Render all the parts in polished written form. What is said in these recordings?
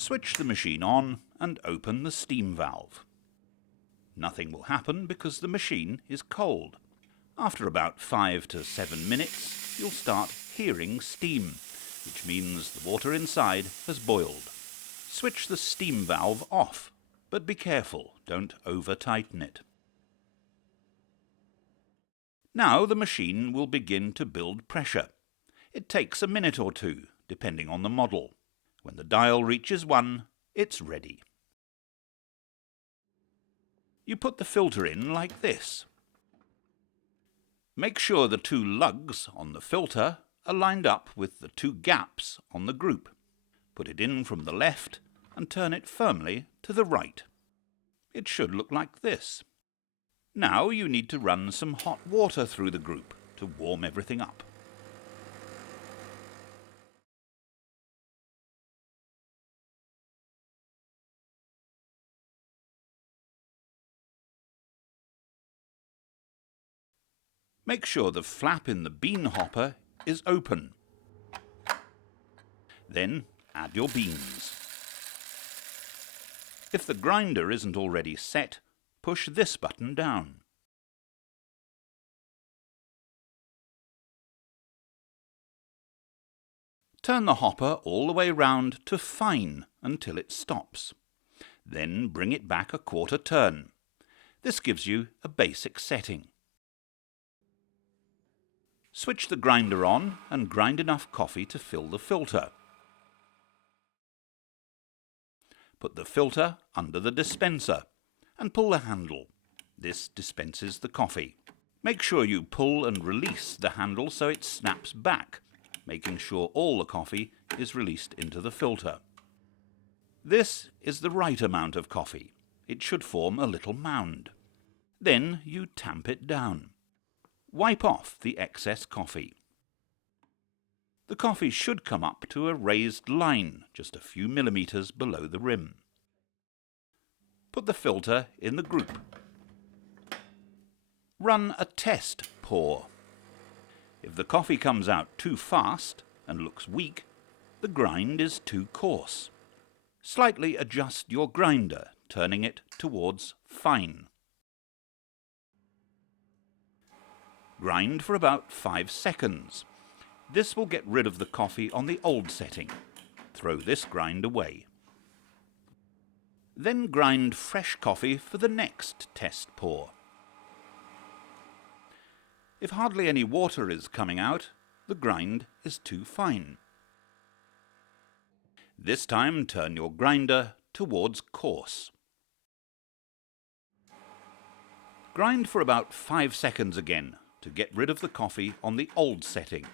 Switch the machine on and open the steam valve. Nothing will happen because the machine is cold. After about 5 to 7 minutes, you'll start hearing steam, which means the water inside has boiled. Switch the steam valve off, but be careful, don't over-tighten it. Now the machine will begin to build pressure. It takes a minute or two, depending on the model. When the dial reaches 1, it's ready. You put the filter in like this. Make sure the 2 lugs on the filter are lined up with the 2 gaps on the group. Put it in from the left and turn it firmly to the right. It should look like this. Now you need to run some hot water through the group to warm everything up. Make sure the flap in the bean hopper is open. Then add your beans. If the grinder isn't already set, push this button down. Turn the hopper all the way round to fine until it stops. Then bring it back a quarter turn. This gives you a basic setting. Switch the grinder on and grind enough coffee to fill the filter. Put the filter under the dispenser and pull the handle. This dispenses the coffee. Make sure you pull and release the handle so it snaps back, making sure all the coffee is released into the filter. This is the right amount of coffee. It should form a little mound. Then you tamp it down. Wipe off the excess coffee. The coffee should come up to a raised line just a few millimeters below the rim. Put the filter in the group. Run a test pour. If the coffee comes out too fast and looks weak, the grind is too coarse. Slightly adjust your grinder, turning it towards fine. Grind for about 5 seconds. This will get rid of the coffee on the old setting. Throw this grind away. Then grind fresh coffee for the next test pour. If hardly any water is coming out, the grind is too fine. This time turn your grinder towards coarse. Grind for about 5 seconds again to get rid of the coffee on the old setting.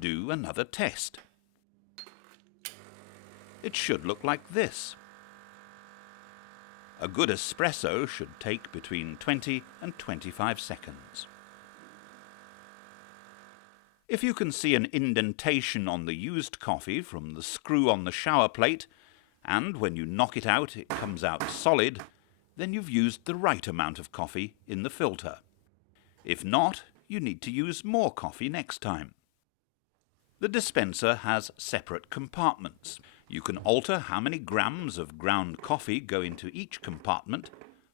Do another test. It should look like this. A good espresso should take between 20 and 25 seconds. If you can see an indentation on the used coffee from the screw on the shower plate, and when you knock it out it comes out solid, then you've used the right amount of coffee in the filter. If not, you need to use more coffee next time. The dispenser has separate compartments. You can alter how many grams of ground coffee go into each compartment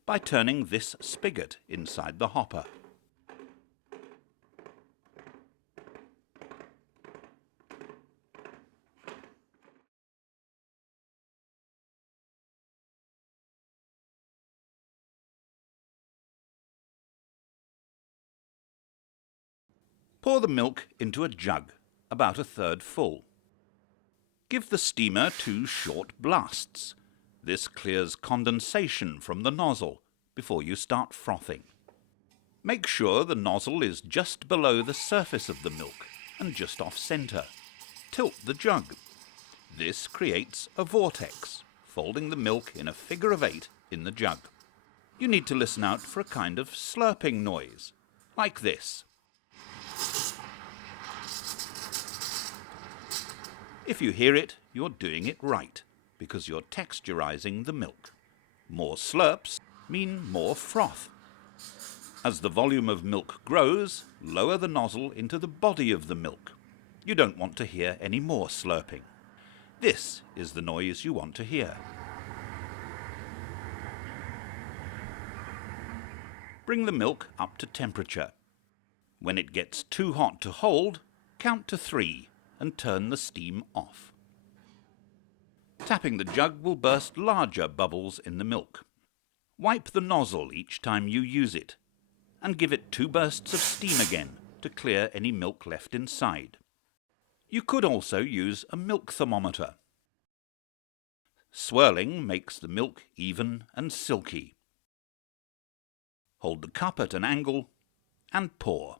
by turning this spigot inside the hopper. Pour the milk into a jug, about 1/3 full. Give the steamer 2 short blasts. This clears condensation from the nozzle before you start frothing. Make sure the nozzle is just below the surface of the milk and just off center. Tilt the jug. This creates a vortex, folding the milk in a figure of 8 in the jug. You need to listen out for a kind of slurping noise, like this. If you hear it, you're doing it right, because you're texturizing the milk. More slurps mean more froth. As the volume of milk grows, lower the nozzle into the body of the milk. You don't want to hear any more slurping. This is the noise you want to hear. Bring the milk up to temperature. When it gets too hot to hold, count to 3 and turn the steam off. Tapping the jug will burst larger bubbles in the milk. Wipe the nozzle each time you use it, and give it 2 bursts of steam again to clear any milk left inside. You could also use a milk thermometer. Swirling makes the milk even and silky. Hold the cup at an angle and pour.